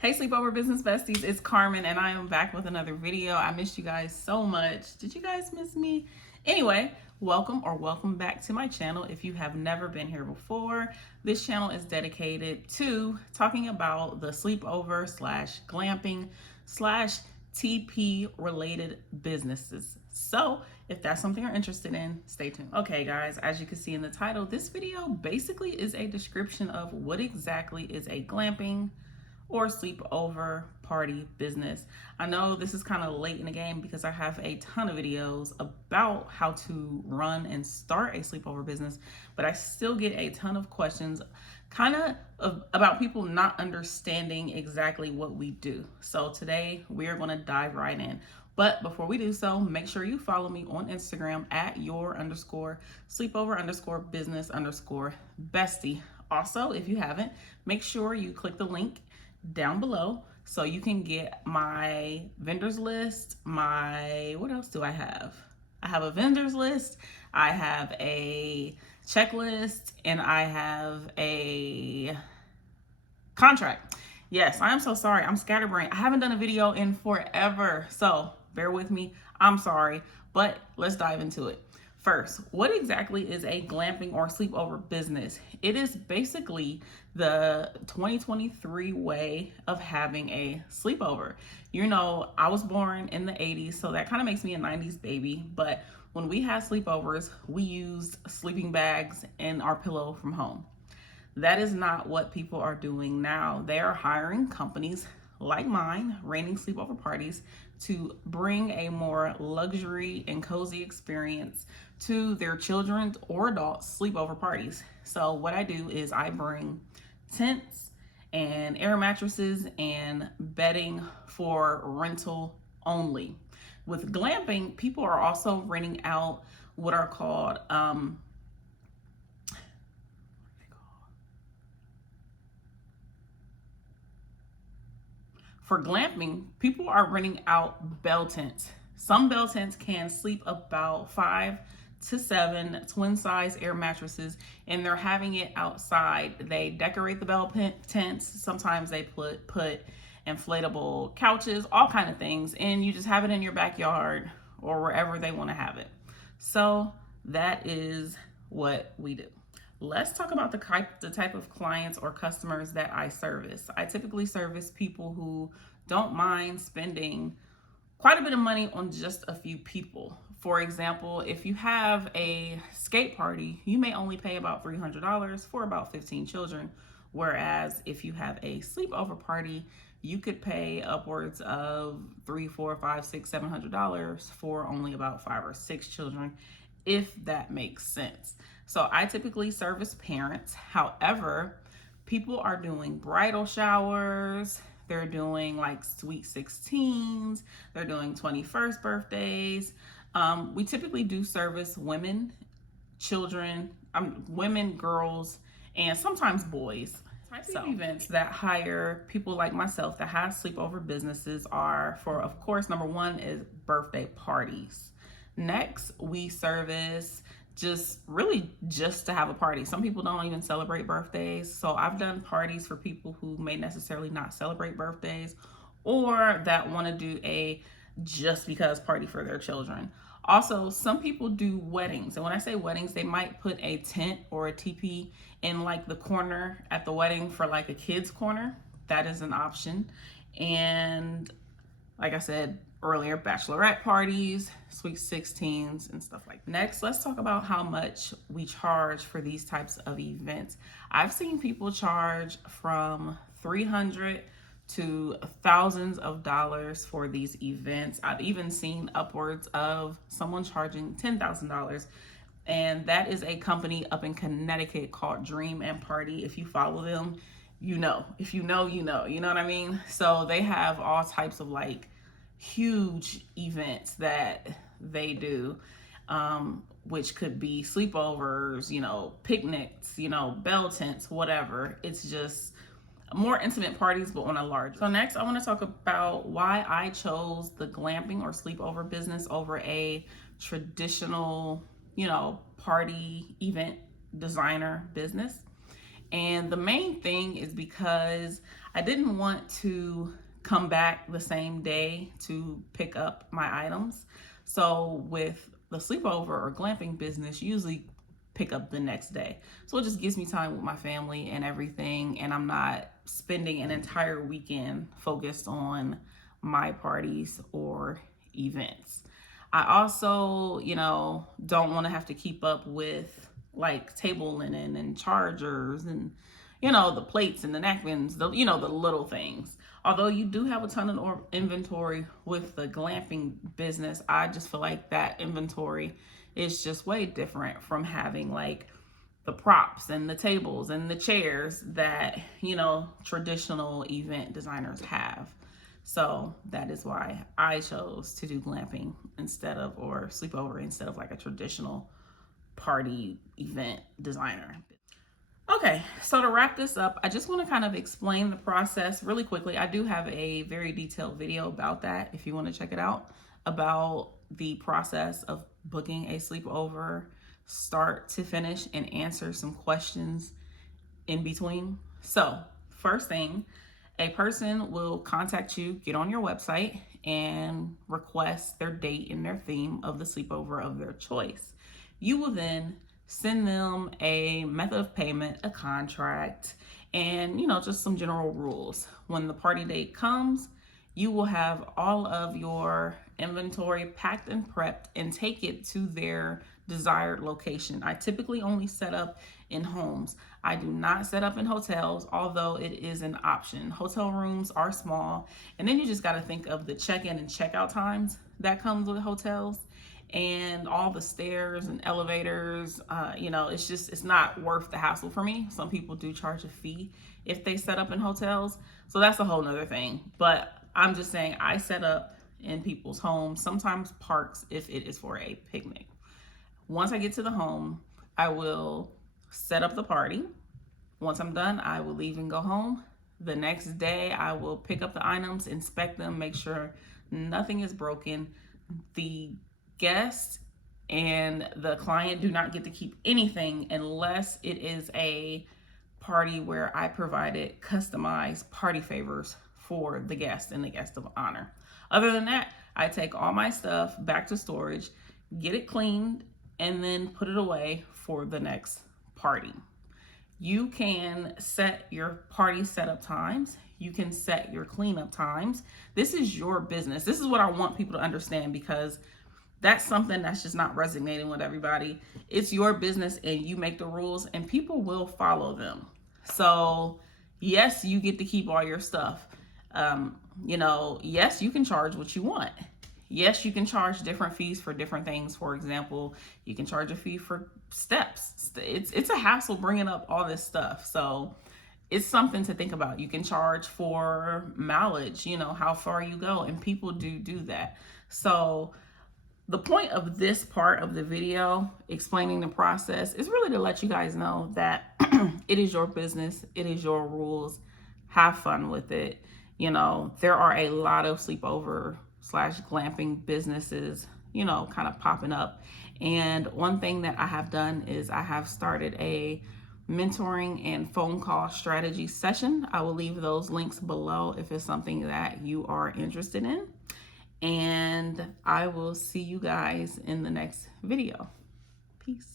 Hey Sleepover Business Besties, it's Carmen and I am back with another video. I missed you guys so much. Did you guys miss me? Anyway, welcome back to my channel. If you have never been here before, this channel is dedicated to talking about the sleepover slash glamping slash TP related businesses. So if that's something you're interested in, stay tuned. Okay guys, as you can see in the title, this video basically is a description of what exactly is a glamping or sleepover party business. I know this is kind of late in the game because I have a ton of videos about how to run and start a sleepover business, but I still get a ton of questions about people not understanding exactly what we do. So today we are going to dive right in. But before we do so, make sure you follow me on Instagram at your_sleepover_business_bestie. Also, if you haven't, make sure you click the link down below so you can get my vendors list. What else do I have? I have a vendors list, I have a checklist, and I have a contract. Yes, I am so sorry. I'm scatterbrained. I haven't done a video in forever, so bear with me. I'm sorry, but let's dive into it. First, what exactly is a glamping or sleepover business? It is basically the 2023 way of having a sleepover. You know, I was born in the 80s, so that kind of makes me a 90s baby, but when we had sleepovers, we used sleeping bags and our pillow from home. That is not what people are doing now. They are hiring companies like mine, Raining Sleepover Parties, to bring a more luxury and cozy experience to their children's or adults' sleepover parties. So what I do is I bring tents and air mattresses and bedding for rental only. With glamping, people are also renting out what are called for glamping, people are renting out bell tents. Some bell tents can sleep about 5 to 7 twin size air mattresses, and they're having it outside. They decorate the bell tents. Sometimes they put inflatable couches, all kind of things, and you just have it in your backyard or wherever they want to have it. So that is what we do. Let's talk about the type of clients or customers that I service. I typically service people who don't mind spending quite a bit of money on just a few people. For example, if you have a skate party, you may only pay about $300 for about 15 children. Whereas if you have a sleepover party, you could pay upwards of $300, $400, $500, $600, $700 for only about 5 or 6 children, if that makes sense. So I typically service parents. However, people are doing bridal showers, they're doing like sweet 16s, they're doing 21st birthdays. We typically do service women, children, women, girls, and sometimes boys. Types of events that hire people like myself that have sleepover businesses are for, of course, number one is birthday parties. Next, we service just to have a party. Some people don't even celebrate birthdays. So I've done parties for people who may necessarily not celebrate birthdays or that want to do a just because party for their children. Also, some people do weddings. And when I say weddings, they might put a tent or a teepee in like the corner at the wedding for like a kid's corner. That is an option. And like I said earlier, bachelorette parties, sweet 16s, and stuff like that. Next, let's talk about how much we charge for these types of events. I've seen people charge from $300 to thousands of dollars for these events. I've even seen upwards of someone charging $10,000. And that is a company up in Connecticut called Dream and Party. If you follow them, you know. If you know, you know. You know what I mean? So they have all types of like huge events that they do, which could be sleepovers, you know, picnics, you know, bell tents, whatever. It's just more intimate parties, but on a large. So next, I want to talk about why I chose the glamping or sleepover business over a traditional, you know, party event designer business. And the main thing is because I didn't want to come back the same day to pick up my items. So with the sleepover or glamping business, usually pick up the next day. So it just gives me time with my family and everything, and I'm not spending an entire weekend focused on my parties or events. I also, don't want to have to keep up with like table linen and chargers and the plates and the napkins, the little things. Although you do have a ton of inventory with the glamping business, I just feel like that inventory is just way different from having like the props and the tables and the chairs that traditional event designers have. So that is why I chose to do glamping or sleepover instead of like a traditional party event designer. Okay, so to wrap this up, I just want to kind of explain the process really quickly. I do have a very detailed video about that if you want to check it out, about the process of booking a sleepover start to finish and answer some questions in between. So, first thing, a person will contact you, get on your website, and request their date and their theme of the sleepover of their choice. You will then send them a method of payment, a contract, and just some general rules. When the party date comes, you will have all of your inventory packed and prepped and take it to their desired location. I typically only set up in homes. I do not set up in hotels, although it is an option. Hotel rooms are small, and then you just got to think of the check-in and check-out times that comes with hotels and all the stairs and elevators. It's not worth the hassle for me. Some people do charge a fee if they set up in hotels, so that's a whole nother thing. But I'm just saying I set up in people's homes, sometimes parks if it is for a picnic. Once I get to the home, I will set up the party. Once I'm done, I will leave and go home. The next day, I will pick up the items, inspect them, make sure nothing is broken. The guest and the client do not get to keep anything unless it is a party where I provided customized party favors for the guest and the guest of honor. Other than that, I take all my stuff back to storage, get it cleaned, and then put it away for the next party. You can set your party setup times. You can set your cleanup times. This is your business. This is what I want people to understand, because that's something that's just not resonating with everybody. It's your business and you make the rules and people will follow them. So yes, you get to keep all your stuff. Yes, you can charge what you want. Yes, you can charge different fees for different things. For example, you can charge a fee for steps. It's a hassle bringing up all this stuff. So it's something to think about. You can charge for mileage, how far you go, and people do that. So the point of this part of the video, explaining the process, is really to let you guys know that it is your business. It is your rules. Have fun with it. There are a lot of sleepover / glamping businesses, kind of popping up. And one thing that I have done is I have started a mentoring and phone call strategy session. I will leave those links below if it's something that you are interested in. And I will see you guys in the next video. Peace.